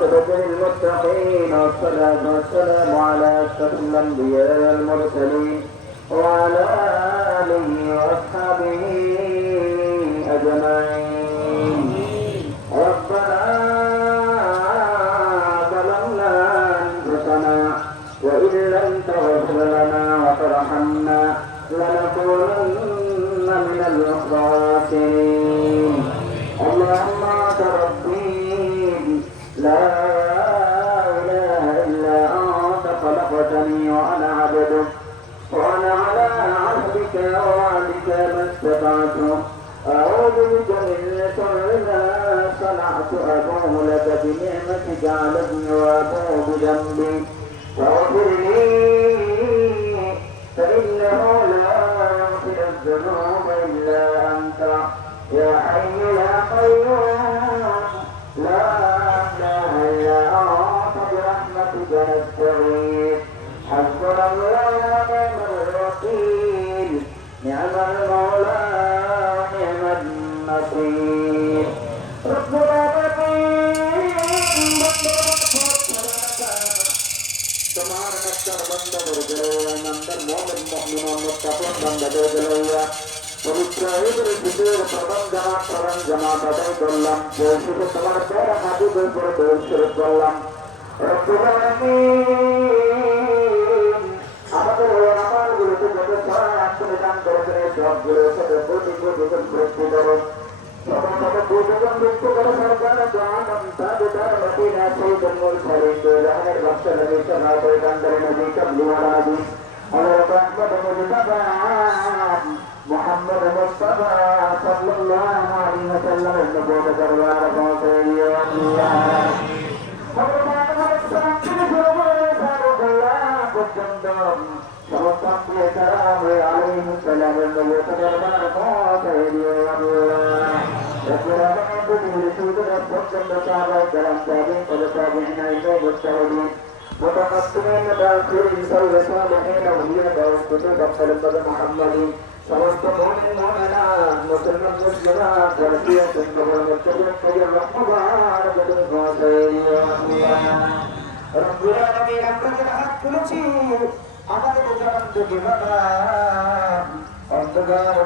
والعاقبة للمتقين والصلاة والسلام على أشرف الأنبياء والمرسلين وعلى آله وأصحابه أجمعين. ربنا ظلمنا أنفسنا وإن لم تغفر لنا وترحمنا لنكونن من الخاسرين. اللهم أنت ربي لا إله إلا أنت خلقتني وأنا عبدك وأنا على عهدك ووعدك ما استطعت أعوذ بك من شر ما صنعت أبوء لك بنعمتك علي وأبوء بذنبي فاغفر لي فإنه لا يغفر الذنوب إلا أنت يا حي يا قيوم لا إله إلا أنت برحمتك نستغيث. حسبنا الله ونعم الوكيل نعم المولى ونعم النصير. ربنا तुम्हार नक्शर बंद नंदर मोमिन मुमिनों मुत्तक़ीन बंदे दिलैया पवित्र इब्र बिदर प्रबंधना तदय गल्लम पोषित तुम्हार पैर हाथी पर दोषर गल्लम रब्बुल आलमीन আমাদের আমালগুলোকে যত ছয় আত্মনিদান করেছেন সবগুলোর সাথে কোটি কোটি বৃদ্ধি করো সমস্ত দুজন মৃত্যু করে সরকার জাহান্নাম তাদের মদিনা সাইয়্যিদুল মুরসালিন জাহানের বাদশা নবী সাল্লাল্লাহু আলাইহি ওয়াসাল্লাম নবী কাবলুল আলামিন হযরত আহমদ মুজতবা মুহাম্মদ মুস্তাফা সাল্লাল্লাহু আলাইহি ওয়াসাল্লামের নবুয়ত দরবার পৌঁছে দিও আল্লাহ। হযরত মুহাম্মদ সাল্লাল্লাহু আলাইহি পর্যন্ত সমস্ত প্রিয়কার আলাইহিস সালামের নবুয়ত দরবার পৌঁছে দিও আল্লাহ। পর্যন্ত সাহাবায়ে কেরাম তাবিঈন তাবিঈন মুজতাহিদিন মুতাকাদ্দিমিন মুতাআখিরিন সালিহিন আউলিয়া দাওয়াত মুহাম্মাদিন সমস্ত মুমিন মুমিনাত মুসলমান মুসলিমাত ওয়াসিয়াত কবর মুত্তাকিন কবর রহমান বদন গায়িয়া আল্লাহ। রব্বুল আলামিন আপনাকে হাত তুলেছি আমাদের জান থেকে বাবা অন্ধকার